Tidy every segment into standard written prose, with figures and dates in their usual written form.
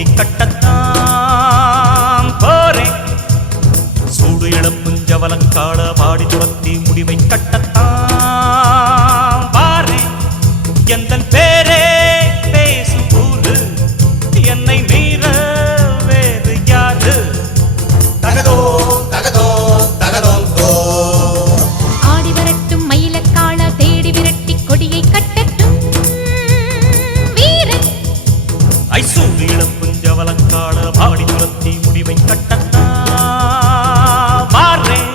கொடியை கட்டத்தான் போறேன். சூடு இளப்புஞ்சவலங்காள பாடி துரத்தி முடிவை கட்டத்தான் வாரேன். எந்தன் பேரே பேசும் ஊரு, என்னை மீற வேறு யாரு? தகதோ தகதோ தகதோ ஆடி வரட்டும் மயிலக்காள தேடி விரட்டி கொடியை கட்டட்டும் வீரன். ஐசூடு இளப்புஞ்சவலங்காள பாடி துரத்தி முடிவை கட்டத்தான் வாரேன்.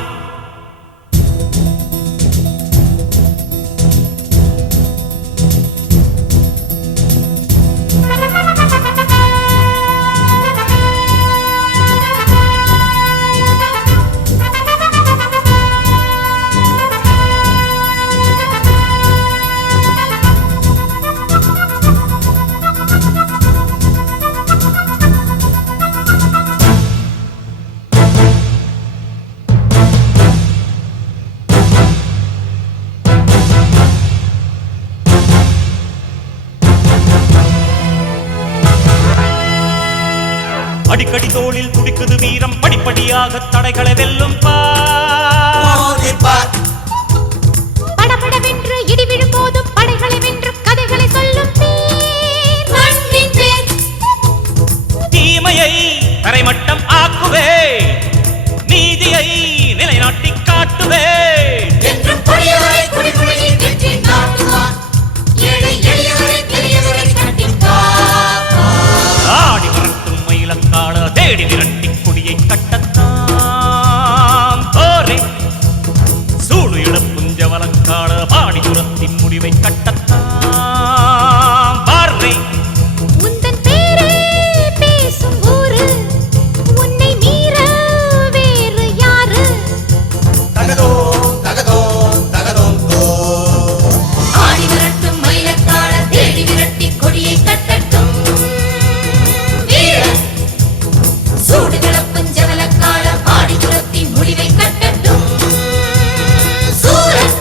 அடிக்கடி தோளில் துடிக்குது வீரம், படிப்படியாக தடைகளை வெல்லும் பார். படபடவென்று இடி விழும் போதும் படைகளை வென்று கதைகளை சொல்லும் வீர். தீமையை தரைமட்டம் ஆக்குவே, நீதியை நிலைநாட்டி காட்டுவே. என்றும் கொடியவரை கொடிமுறையில் வெற்றி நாட்டுவான். ஏழை எளியவரை பெரியவரை கண்டிப்பார். ஆடி வரட்டும் மயிலக்காள தேடி விரட்டி கொடியை கட்டத்தான் போறேன். சூடு இளப்புஞ்சவலங்காள பாடி துரத்தி முடிவை கட்டத்தான் வாரேன். உந்தன் பேரே பேசும் ஊரு, உன்னை மீற வேறு யாரு? தகதோ தகதோ தகதோ ஆடி வரட்டும் மயிலக்காள தேடி விரட்டி கொடியை கட்டட்டும் வீரன். சூடு கிளப்புஞ்சவலக்காள பாடி துரத்தி முடிவை கட்டட்டும் சூரன்.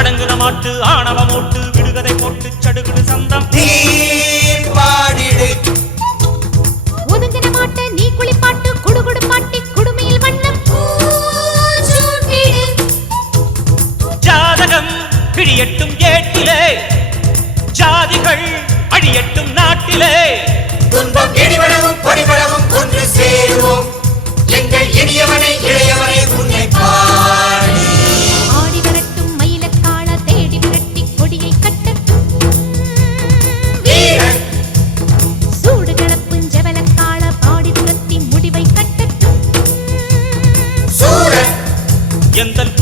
அடங்குன மாட்டு ஆணவ மோட்டு விடுகதை போட்டு சடுகுடு சந்தம். நீ பாடிடு. ஒதுங்கின மாட்ட நீ குளிப்பாட்டு குடுகுடு பாட்டி குடுமையில் வண்ணம் பூச்சூட்டிடு. ஜாதகம் கிழியட்டும் ஏட்டிலே, ஜாதிகள் அழியட்டும் நாட்டிலே. துன்பம் இடிபடவும் பொடிபடவும் ஒன்று சேருவோம். எங்கள் இனியவனை இளையவனை உன்னை பாடி. ஆடி வரட்டும் மயிலக்காள தேடி விரட்டி கொடியை கட்டட்டும் வீரன். சூடு கிளப்புஞ்சவலக்காள பாடி துரத்தி முடிவை கட்டட்டும் சூரன். எந்தன்